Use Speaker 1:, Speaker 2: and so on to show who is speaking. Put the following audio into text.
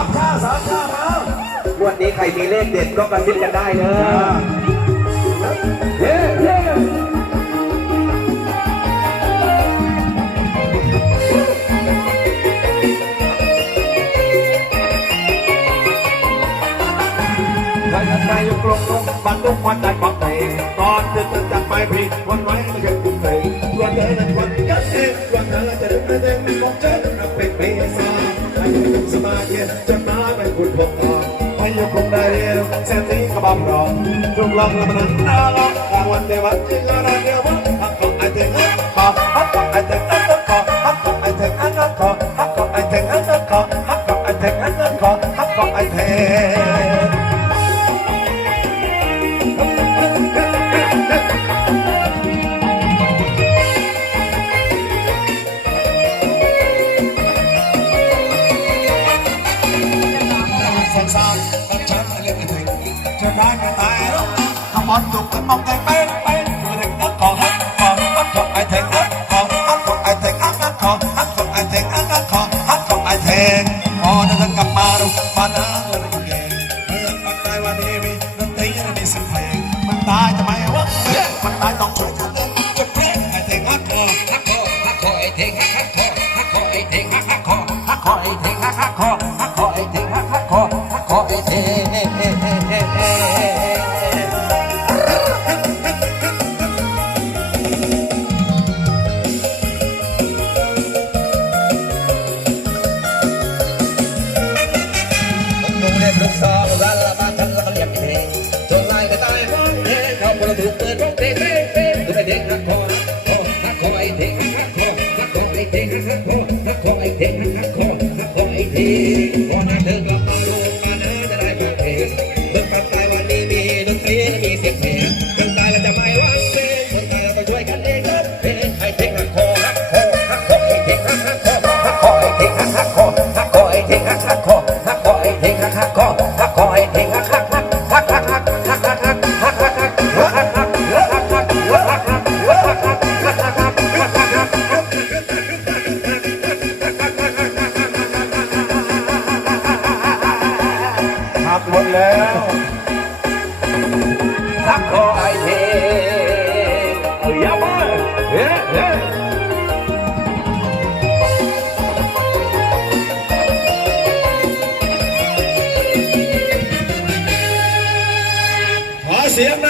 Speaker 1: ามชาสามข้ามา
Speaker 2: วันนี้ใครมีเลขเด็ดก็กระซิบกันได้เลย
Speaker 1: เย้
Speaker 3: ยกลงลงบัดทุกวันใจความเตะตอนจะจะจากไปพี่วันไว้ไม่เคยคุ้มเตะวันเดินวันยัดเองวันเดินจะเดินไปเต็มของเจ้าเป็นเมษา สมาเก็นจะมาเป็นคุณพกรไปอยู่คงได้เรียนเส้นนี้ขบับรอจุกลังละมันน่ารักรางวัลเทวะจิงระเดวว่าฮักขอไอเทงขอฮักก็ไอเทงอันนั้นขอฮักก็ไอเทงอันนั้อฮักก็ไอเทงอันนั้อฮักก็ไอเทงอันนั้อฮักก็ไอเทง
Speaker 1: con thuộc tôi mong cái bên bên tôi thành ác con ác con ác con ai thành ác con ác con ai thành ác ác con ác con ai thành ác ác con ác con ai thành con nó đang cầm ma đâu mà nó là những nghề mình bắt tay qua đi mình nó tí nó đi xin thề mình tay cho mày quá mình tay tông chửi cho tên cho bé ai thành ác con ác con ác con ai thành ác ác con ác con ai thành ác ác con ác con ai thành ác ác con ác con ai thành ác ác con ác con ai thành ราถูกเกิดร้องเพลงเพลงเพ
Speaker 4: ลงเกิดเด็กนักคอนักคอไอเด็กนักคอนักคอไอเด็กนักคอนักคอไอเด็กนักคอนักคอไอเด็กพอนั้นเดินกลับมาลงมาเนื้อจะได้ฟังเพลงเมื่อปัจจัยวันนี้มีดนตรีมีเสียงเพลงจนตายเราจะไม่หวังเพลงจนตายเราต้องช่วยกันเองครับเพลงไอเด็กนักคอนักคอนักคอไอเด็กนักคอนักคอไอเด็กนักคอนักคอไอเด็กนักคอนักคอไอเด็กนักคอนักคอไอเด็ก นแล้วรักขอไอเทอย่ามาเฮ้เฮ้
Speaker 2: เสียงนะ